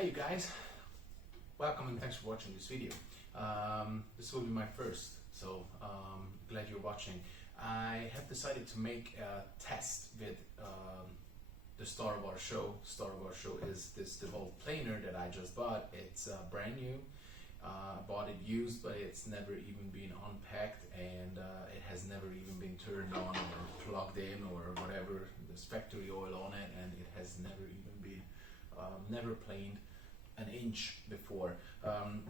Hi you guys, welcome and thanks for watching this video. This will be my first, so glad you're watching. I have decided to make a test with the Star Wars show. Star Wars show is this DeWalt planer that I just bought. It's brand new. I bought it used, but it's never even been unpacked, and it has never even been turned on or plugged in or whatever. There's factory oil on it, and it has never even been never planed an inch before.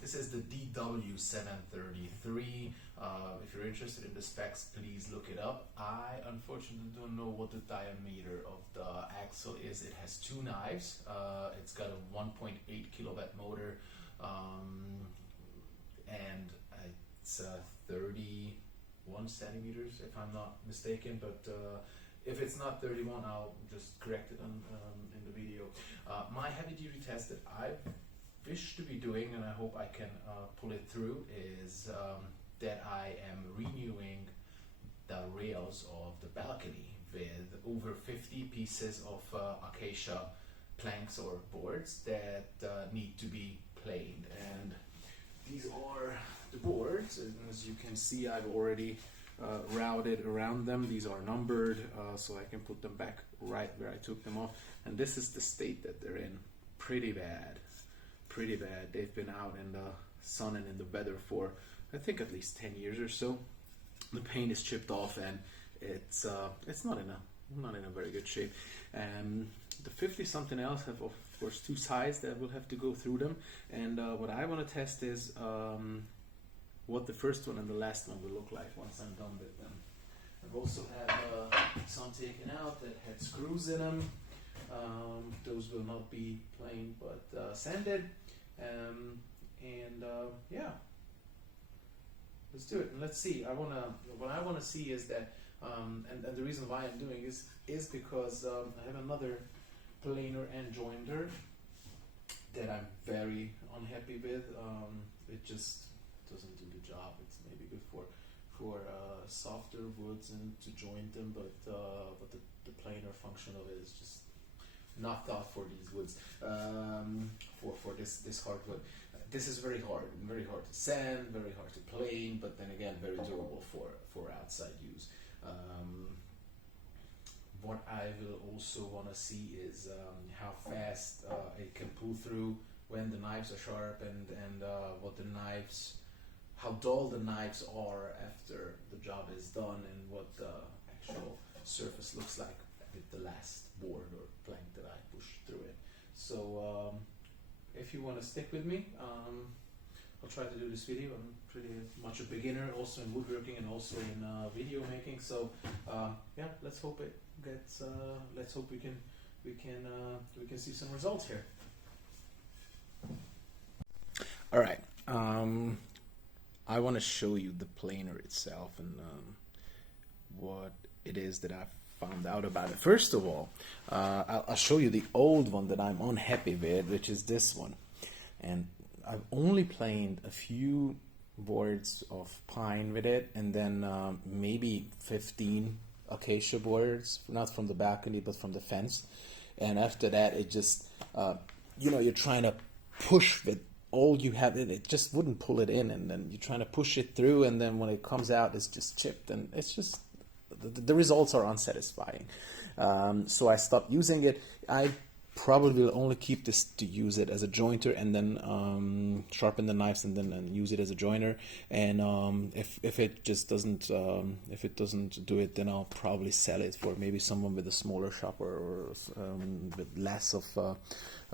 This is the DW 733. If you're interested in the specs, please look it up. I unfortunately don't know what the diameter of the axle is. It has two knives. It's got a 1.8 kilowatt motor, and it's 31 centimeters if I'm not mistaken, but if it's not 31, I'll just correct it in the video. My heavy duty test that I wish to be doing, and I hope I can pull it through, is that I am renewing the rails of the balcony with over 50 pieces of acacia planks or boards that need to be planed. And these are the boards, and as you can see, I've already routed around them. These are numbered, so I can put them back right where I took them off. And this is the state that they're in. Pretty bad. They've been out in the sun and in the weather for, I think, at least 10 years or so. The paint is chipped off, and it's not in a very good shape. The 50 something else have, of course, two sides that will have to go through them. And what I want to test is what the first one and the last one will look like once I'm done with them. I've also had some taken out that had screws in them. Those will not be planed but sanded. Yeah, let's do it and let's see. What I wanna see is that, and the reason why I'm doing is because I have another planer and jointer that I'm very unhappy with. It just doesn't do the job. It's maybe good for softer woods and to joint them, but the planer function of it is just not thought for these woods, for this hardwood. This is very hard to sand, very hard to plane, but then again very durable for outside use. What I will also want to see is how fast it can pull through when the knives are sharp, and how dull the knives are after the job is done, and what the actual surface looks like with the last board or plank that I pushed through it. So if you want to stick with me, I'll try to do this video. I'm pretty much a beginner also in woodworking and also in video making. So yeah, let's hope it gets. Let's hope we can see some results here. All right. I want to show you the planer itself and what it is that I've found out about it. First of all, I'll show you the old one that I'm unhappy with, which is this one. And I've only planed a few boards of pine with it, and then maybe 15 acacia boards, not from the balcony but from the fence. And after that, it just you're trying to push with all you have, it just wouldn't pull it in, and then you're trying to push it through, and then when it comes out, it's just chipped, and it's just the results are unsatisfying. So I stopped using it. I probably will only keep this to use it as a jointer, and then sharpen the knives, and then use it as a joiner. And if it just doesn't do it, then I'll probably sell it for maybe someone with a smaller shop or with less of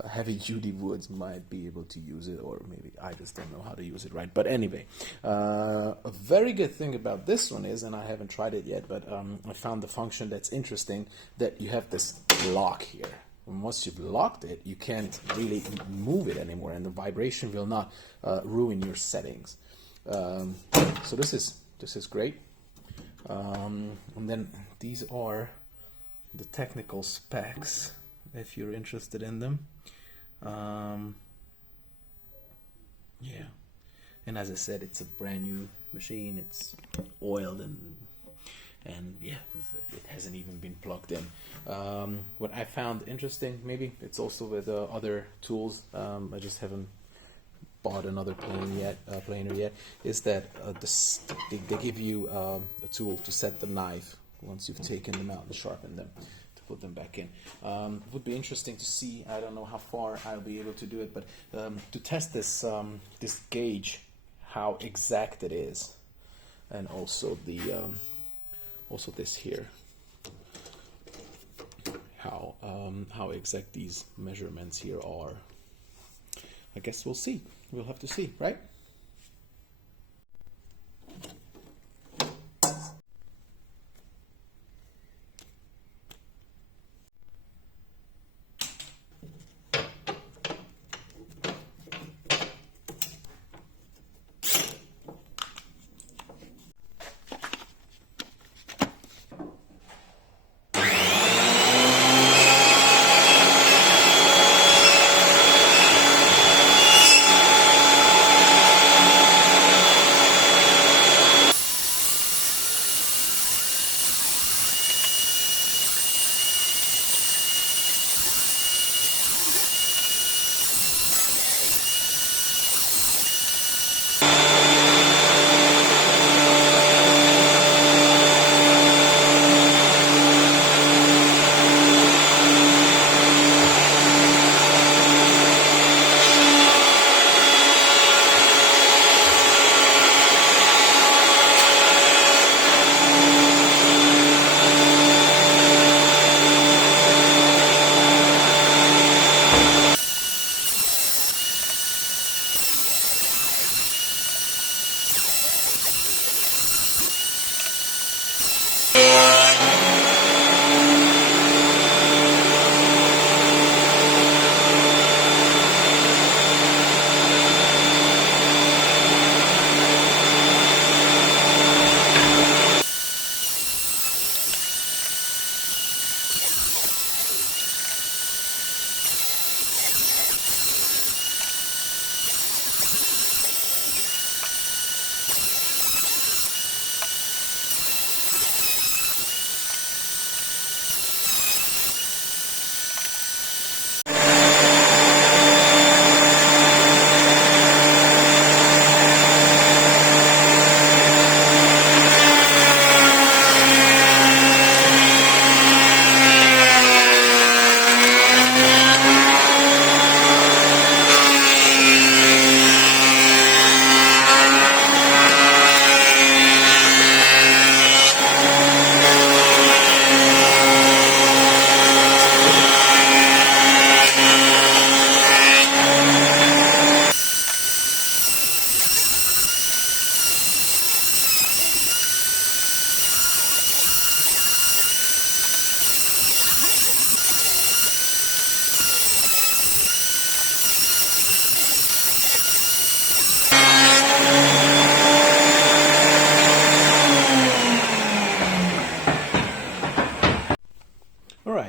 heavy duty woods might be able to use it, or maybe I just don't know how to use it right. But anyway, a very good thing about this one is, and I haven't tried it yet, but I found the function that's interesting, that you have this lock here. And once you've locked it, you can't really move it anymore, and the vibration will not ruin your settings. So this is great. And then these are the technical specs, if you're interested in them. Yeah, and as I said, it's a brand new machine. It's oiled and yeah, it hasn't even been plugged in. What I found interesting, maybe it's also with other tools, I just haven't bought another planer yet, is that they give you a tool to set the knife once you've taken them out and sharpened them, to put them back in. It would be interesting to see. I don't know how far I'll be able to do it, but to test this this gauge, how exact it is, and also the also this here, how exact these measurements here are. I guess we'll see. We'll have to see, right?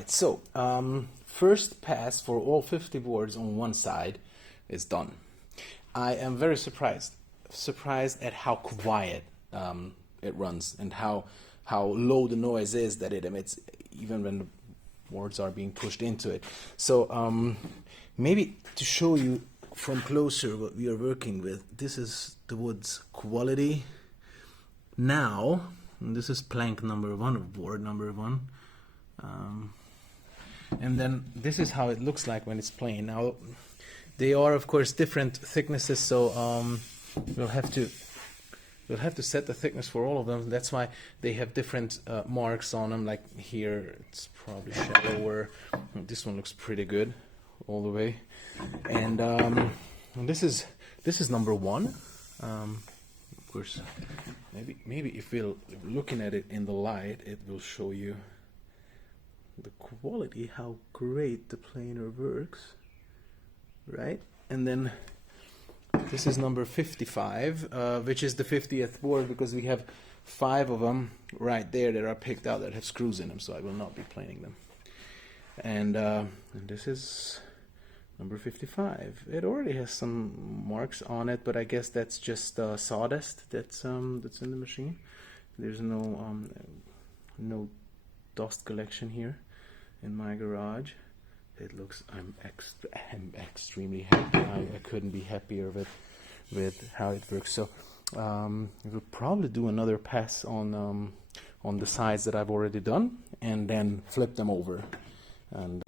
So, first pass for all 50 boards on one side is done. I am very surprised at how quiet it runs, and how low the noise is that it emits, even when the boards are being pushed into it. So, maybe to show you from closer what we are working with, this is the wood's quality now, and this is plank number 1 of board number 1. And then this is how it looks like when it's plain. Now, they are of course different thicknesses, so we'll have to set the thickness for all of them. That's why they have different marks on them. Like here, it's probably shallower. This one looks pretty good all the way. And this is number 1. Of course, maybe if we're looking at it in the light, it will show you the quality, how great the planer works, right? And then this is number 55, which is the 50th board, because we have 5 of them right there that are picked out that have screws in them, so I will not be planing them. And this is number 55. It already has some marks on it, but I guess that's just sawdust that's in the machine. There's no no dust collection here in my garage. It looks, I'm extremely happy. I couldn't be happier with how it works. So we'll probably do another pass on the sides that I've already done, and then flip them over. And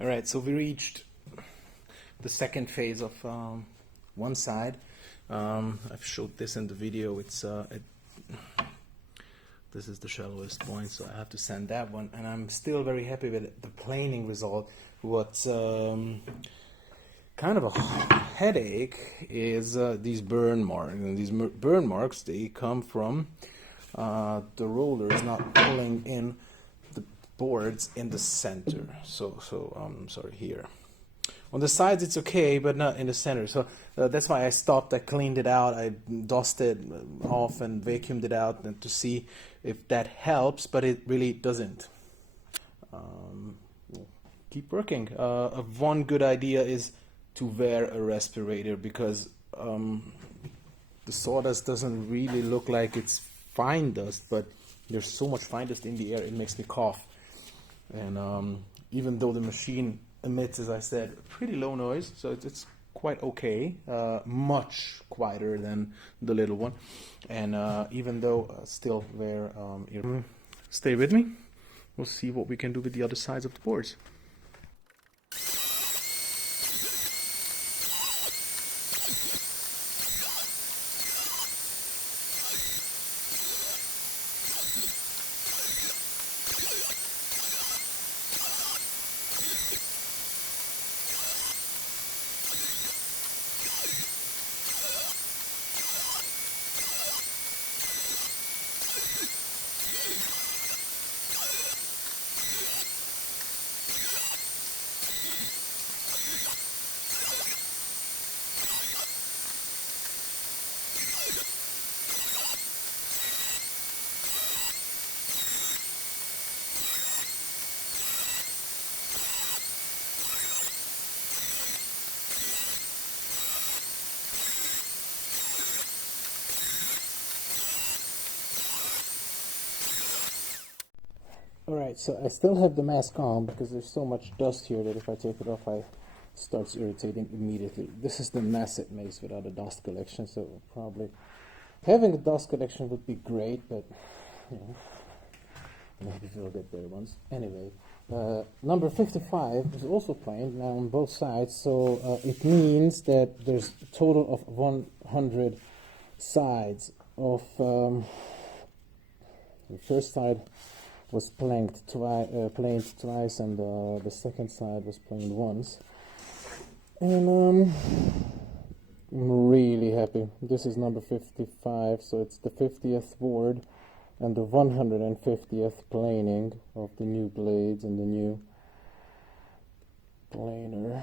all right, so we reached the second phase of one side. I've showed this in the video. This is the shallowest point, so I have to sand that one, and I'm still very happy with the planing result. What's kind of a headache is these burn marks, and these burn marks, they come from the rollers not pulling in the boards in the center. So sorry, here. On the sides it's okay, but not in the center. So that's why I stopped. I cleaned it out. I dusted off and vacuumed it out, and to see if that helps, but it really doesn't. Keep working. One good idea is to wear a respirator, because the sawdust doesn't really look like it's fine dust, but there's so much fine dust in the air, it makes me cough. And even though the machine emits, as I said, pretty low noise, so it's quite okay, much quieter than the little one. And even though still wear ear. Stay with me. We'll see what we can do with the other sides of the boards. Alright, so I still have the mask on because there's so much dust here that if I take it off, it starts irritating immediately. This is the mess it makes without a dust collection, so probably having a dust collection would be great, but you know, maybe we'll get there once. Anyway, number 55 is also planed now on both sides, so it means that there's a total of 100 sides of the first side was planed twice, and the second side was planed once. And I'm really happy. This is number 55, so it's the 50th board and the 150th planing of the new blades and the new planer.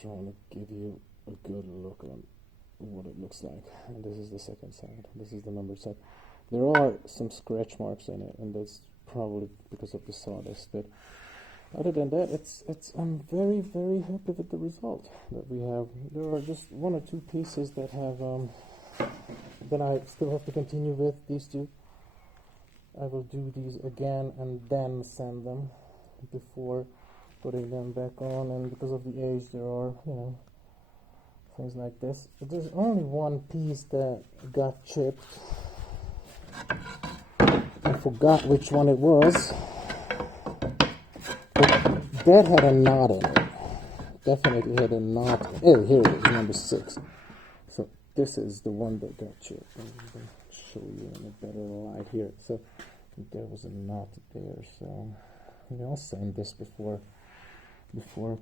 Trying to give you a good look on what it looks like. And this is the second side. This is the number side. There are some scratch marks in it, and that's probably because of the sawdust. But other than that, I'm very, very happy with the result that we have. There are just one or two pieces that have that I still have to continue with. These two, I will do these again and then sand them before putting them back on. And because of the age, there are, you know, things like this. But there's only one piece that got chipped. I forgot which one it was. But that had a knot in it. Definitely had a knot. Oh, here it is, number 6. So this is the one that got chipped. I'm going to show you in a better light here. So there was a knot there. So I'll sand this before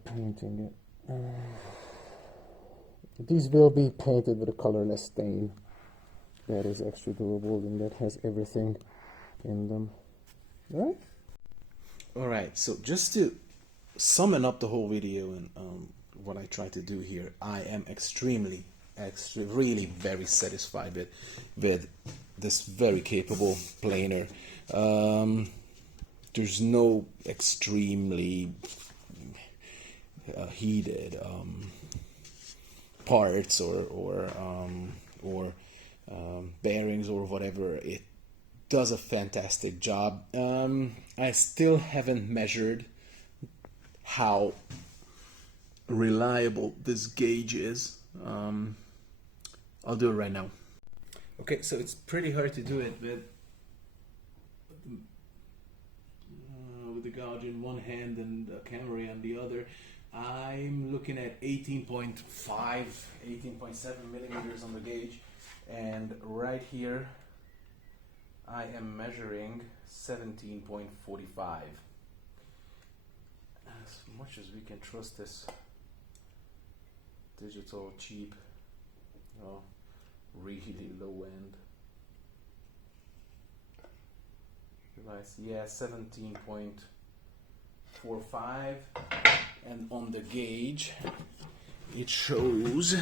painting it. These will be painted with a colorless stain that is extra durable and that has everything in them. All right, so just to summing up the whole video and what I try to do here, I am really very satisfied with this very capable planer. There's no extremely heated parts or bearings or whatever. It does a fantastic job. I still haven't measured how reliable this gauge is. I'll do it right now. Okay, so it's pretty hard to do it with the gouge in one hand and a camera in the other. I'm looking at 18.5, 18.7 millimeters on the gauge, and right here I am measuring 17.45. As much as we can trust this digital cheap, really low end device. Yeah, 17.45, and on the gauge it shows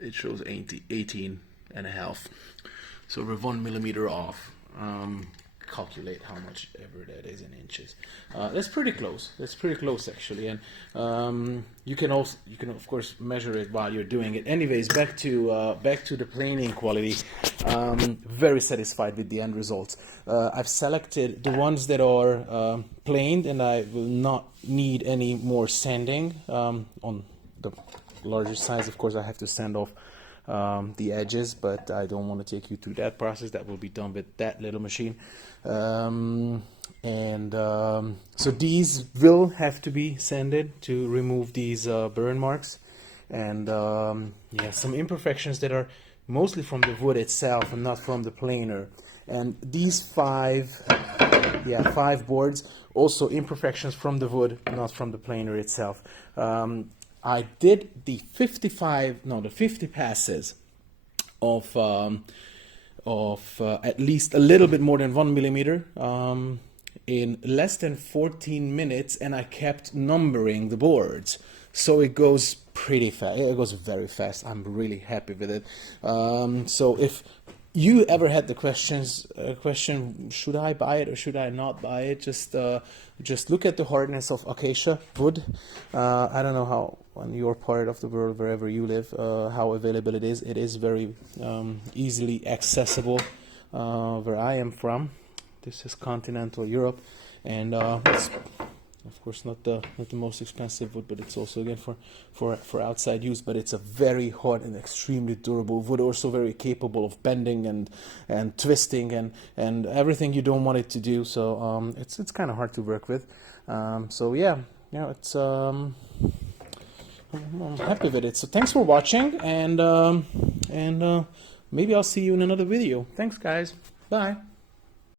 18 and a half. So we're 1 millimeter off. Calculate how much ever that is in inches. That's pretty close. That's pretty close actually, and you can of course measure it while you're doing it. Anyways, back to the planing quality. Very satisfied with the end results. I've selected the ones that are planed, and I will not need any more sanding. On the larger size, of course, I have to sand off the edges, but I don't want to take you through that process. That will be done with that little machine. So these will have to be sanded to remove these burn marks, and some imperfections that are mostly from the wood itself and not from the planer. And these five boards, also imperfections from the wood, not from the planer itself. I did the 50 passes of at least a little bit more than 1 millimeter in less than 14 minutes, and I kept numbering the boards, so it goes pretty fast. It goes very fast. I'm really happy with it. So if you ever had the question, should I buy it or should I not buy it? Just look at the hardness of acacia wood. I don't know how on your part of the world, wherever you live, how available it is. It is very easily accessible where I am from. This is continental Europe, and it's of course not the most expensive wood, but it's also again for outside use. But it's a very hard and extremely durable wood, also very capable of bending and twisting and everything you don't want it to do. So it's kind of hard to work with. It's I'm happy with it. So thanks for watching, and maybe I'll see you in another video. Thanks, guys. Bye.